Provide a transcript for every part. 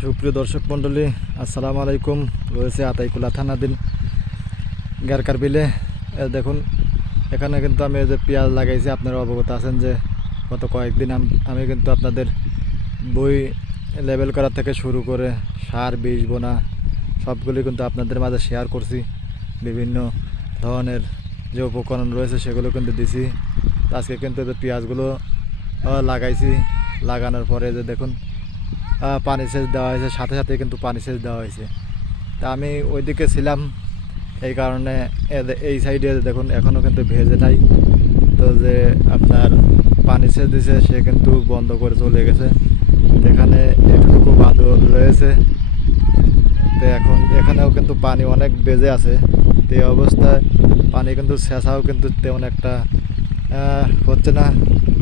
সুপ্রিয় দর্শক মণ্ডলী, আসসালামু আলাইকুম। রয়েছে আতাইকুলা থানাদিন গারকার বিলে। দেখুন, এখানে কিন্তু আমি যে পেঁয়াজ লাগাইছি, আপনারা অবগত আছেন যে গত কয়েকদিন আমি কিন্তু আপনাদের বই লেবেল করা থেকে শুরু করে সার, বীজ, বোনা সবগুলি কিন্তু আপনাদের মাঝে শেয়ার করছি। বিভিন্ন ধরনের যে উপকরণ রয়েছে সেগুলো কিন্তু দিছি। আজকে কিন্তু পেঁয়াজগুলো লাগাইছি। লাগানোর পরে যে দেখুন পানি সেচ দেওয়া হয়েছে, সাথে সাথে কিন্তু পানি সেচ দেওয়া হয়েছে। তা আমি ওইদিকে ছিলাম, এই কারণে এই সাইডে দেখুন এখনও কিন্তু ভেজে নাই। তো যে আপনার পানি সেচ দিছে, সে কিন্তু বন্ধ করে চলে গেছে। এখানে এটুকু বাঁধ রয়েছে। তো এখন, এখানেও কিন্তু পানি অনেক বেজে আছে। তো এই অবস্থায় পানি কিন্তু শেষাও কিন্তু তেমন একটা হচ্ছে না।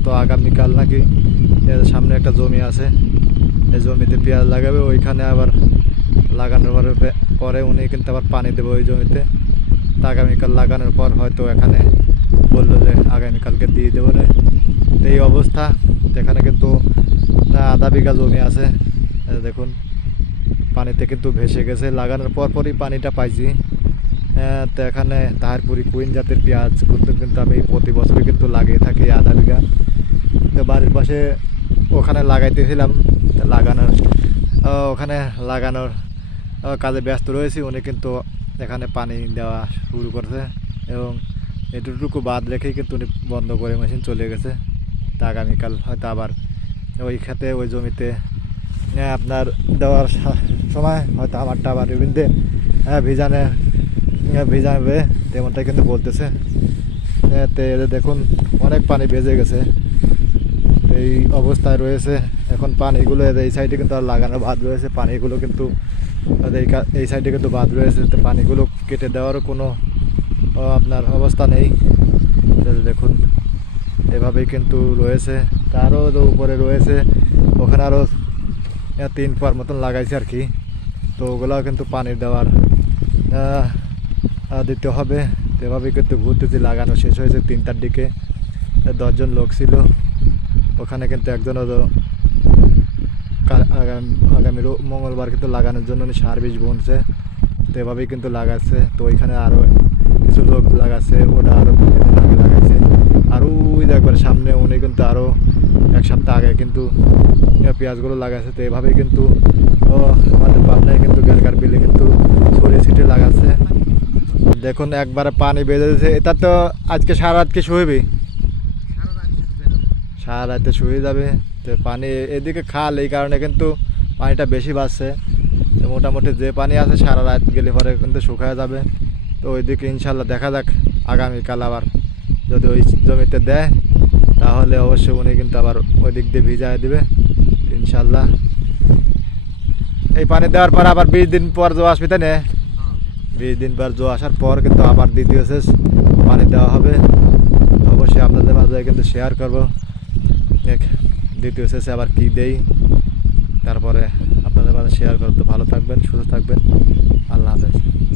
তো আগামীকাল নাকি এর সামনে একটা জমি আছে। জমিতে পেঁয়াজ লাগাবে, ওইখানে আবার লাগানোর পরে পরে উনি কিন্তু আবার পানি দেবে ওই জমিতে। তা আগামীকাল লাগানোর পর হয়তো এখানে বলল যে আগামীকালকে দিয়ে দেবো না। তো এই অবস্থা। এখানে কিন্তু আধা বিঘা জমি আছে। দেখুন, পানিতে কিন্তু ভেসে গেছে। লাগানোর পর পরই পানিটা পাইছি। তো এখানে তাহারপুরি কুইন জাতের পেঁয়াজ কিন্তু কিন্তু আমি প্রতি বছরই কিন্তু লাগিয়ে থাকি আধা বিঘা। তো বাড়ির পাশে ওখানে লাগাইতেছিলাম। লাগানোর ওখানে লাগানোর কাজে ব্যস্ত রয়েছি। উনি কিন্তু এখানে পানি দেওয়া শুরু করছে এবং এটুকু বাদ রেখেই কিন্তু উনি বন্ধ করে মেশিন চলে গেছে। তা আগামীকাল হয়তো আবার ওই খেতে ওই জমিতে আপনার দেওয়ার সময় হয়তো আমারটা আবার হ্যাঁ ভিজানে ভিজাবে তেমনটাই কিন্তু বলতেছে। তো দেখুন, অনেক পানি বেজে গেছে। এই অবস্থায় রয়েছে। এখন পানিগুলো এই সাইডে কিন্তু আর লাগানো বাদ রয়েছে। পানিগুলো কিন্তু এই সাইডে কিন্তু বাদ রয়েছে। তো পানিগুলো কেটে দেওয়ারও কোনো আপনার অবস্থা নেই। দেখুন, এভাবেই কিন্তু রয়েছে। তারও তো উপরে রয়েছে। ওখানে আরও তিন পার মতন লাগাইছে আর কি। তো ওগুলাও কিন্তু পানি দেওয়ার দিতে হবে। এভাবেই কিন্তু ঘুরতেছি লাগানো শেষ হয়েছে তিনটার দিকে। দশজন লোক ছিল। ওখানে কিন্তু একজন আগাম- মঙ্গলবার কিন্তু লাগানোর জন্য উনি সার বীজ বুনছে। তো এভাবেই কিন্তু লাগাচ্ছে। তো ওইখানে আরও কিছু লোক লাগাচ্ছে, ওটা আরও আগে লাগাইছে। আর ওই একবার সামনে উনি কিন্তু আরও এক সপ্তাহ আগে কিন্তু পেঁয়াজগুলো লাগাচ্ছে তো এভাবেই কিন্তু, ও, আমাদের পাবনায় কিন্তু গেলকার বিলে কিন্তু ছড়িয়ে ছিটিয়ে লাগাচ্ছে। দেখুন, একবারে পানি বেঁধে দিয়েছে। এটা তো আজকে সারা রাত কি শুইবি? সারা রাতে শুয়ে যাবে। তো পানি এদিকে খাল, এই কারণে কিন্তু পানিটা বেশি বাড়ছে। তো মোটামুটি যে পানি আছে সারা রাত গেলে পরে কিন্তু শুকায় যাবে। তো ওইদিকে ইনশাল্লাহ দেখা যাক আগামীকাল আবার যদি ওই জমিতে দেয়, তাহলে অবশ্যই উনি কিন্তু আবার ওই দিক দিয়ে ভিজায় দেবে ইনশাল্লাহ এই পানি দেওয়ার পর আবার বিশ দিন পর জো আসবে, তাই না? বিশ দিন পর জো আসার পর কিন্তু আবার দ্বিতীয় শেষ পানি দেওয়া হবে। অবশ্যই আপনাদের মাঝে কিন্তু শেয়ার করব। দ্বিতীয় শেষে আবার কী দেই? তারপরে আপনাদের মাঝে শেয়ার করতে ভালো থাকবেন, সুস্থ থাকবেন। আল্লাহ হাফেজ।